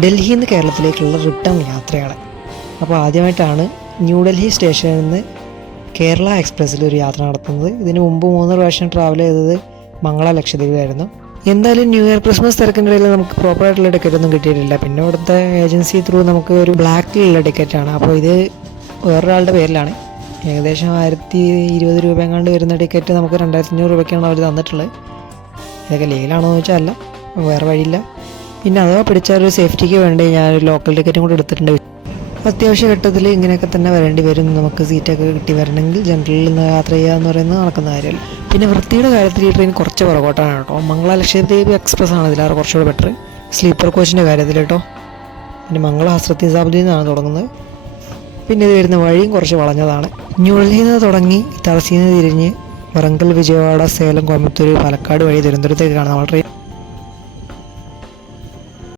ഡൽഹിയിൽ നിന്ന് കേരളത്തിലേക്കുള്ള റിട്ടേൺ യാത്രയാണ്. അപ്പോൾ ആദ്യമായിട്ടാണ് ന്യൂഡൽഹി സ്റ്റേഷനിൽ നിന്ന് കേരള എക്സ്പ്രസ്സിൽ ഒരു യാത്ര നടത്തുന്നത്. ഇതിന് മുമ്പ് 3 പ്രാവശ്യം ട്രാവൽ ചെയ്തത് മംഗള ലക്ഷദ്വീപിലായിരുന്നു. എന്തായാലും ന്യൂ ഇയർ ക്രിസ്മസ് തിരക്കിൻ്റെ ഇടയിൽ നമുക്ക് പ്രോപ്പറായിട്ടുള്ള ടിക്കറ്റ് ഒന്നും കിട്ടിയിട്ടില്ല. പിന്നെ ഇവിടുത്തെ ഏജൻസി ത്രൂ നമുക്ക് ഒരു ബ്ലാക്കിലുള്ള ടിക്കറ്റാണ്. അപ്പോൾ ഇത് വേറൊരാളുടെ പേരിലാണ്. ഏകദേശം 1020 രൂപ എങ്ങാണ്ട് വരുന്ന ടിക്കറ്റ് നമുക്ക് 2500 രൂപയ്ക്കാണ് അവർ തന്നിട്ടുള്ളത്. ഇതൊക്കെ ലീഗലാണോ എന്ന് വെച്ചാൽ അല്ല, വേറെ വഴിയില്ല. പിന്നെ അഥവാ പിടിച്ചാൽ ഒരു സേഫ്റ്റിക്ക് വേണ്ടി ഞാനൊരു ലോക്കൽ ടിക്കറ്റും കൂടെ എടുത്തിട്ടുണ്ട്. അത്യാവശ്യ ഘട്ടത്തിൽ ഇങ്ങനെയൊക്കെ തന്നെ വരേണ്ടി വരും. നമുക്ക് സീറ്റൊക്കെ കിട്ടി വരണമെങ്കിൽ ജനറലിൽ നിന്ന് യാത്ര ചെയ്യുക എന്ന് പറയുന്നത് നടക്കുന്ന കാര്യമല്ല. പിന്നെ വൃത്തിയുടെ കാര്യത്തിൽ ഈ ട്രെയിൻ കുറച്ച് പുറകോട്ടാണ് കേട്ടോ. മംഗള ലക്ഷദ്വീപ് എക്സ്പ്രസ് ആണ് ഇതിലാറ് കുറച്ചുകൂടെ ബെറ്റർ സ്ലീപ്പർ കോച്ചിൻ്റെ കാര്യത്തിൽ കേട്ടോ. പിന്നെ മംഗള ഹസ്രത്ത് നിസാമുദ്ദീൻ നിന്നാണ് തുടങ്ങുന്നത്. പിന്നെ ഇത് വരുന്ന വഴിയും കുറച്ച് വളഞ്ഞതാണ്. ന്യൂഡൽഹിയിൽ നിന്ന് തുടങ്ങി തലശ്ശേരിയിൽ നിന്ന് തിരിഞ്ഞ് വറങ്കൽ, വിജയവാഡ, സേലം, കോയമ്പത്തൂർ, പാലക്കാട് വഴി തിരുവനന്തപുരത്തേക്കാണ് നമ്മൾ ട്രെയിൻ